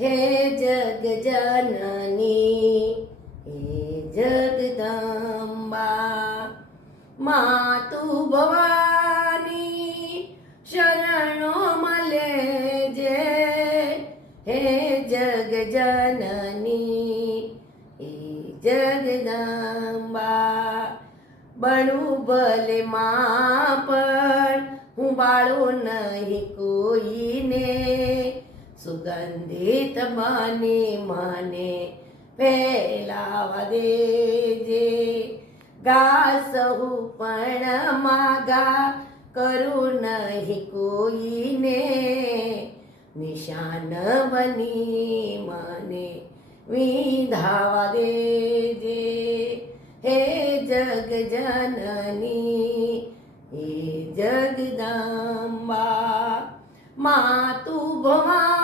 હે જગ જનની હે જગદંબા માતુ ભવાની શરણો મળે જે હે જગ જનની હે જગદંબા બળું ભલે માં પણ હું બાળું નહીં કોઈને સુગંધિત બની મને ફેલાવા દેજે ઘાસ હું પણ માગા કરું નહીં કોઈને નિશાન બની મને વિંધાવા દેજે હે જગ જનની હે જગદંબા માતુ ભવાની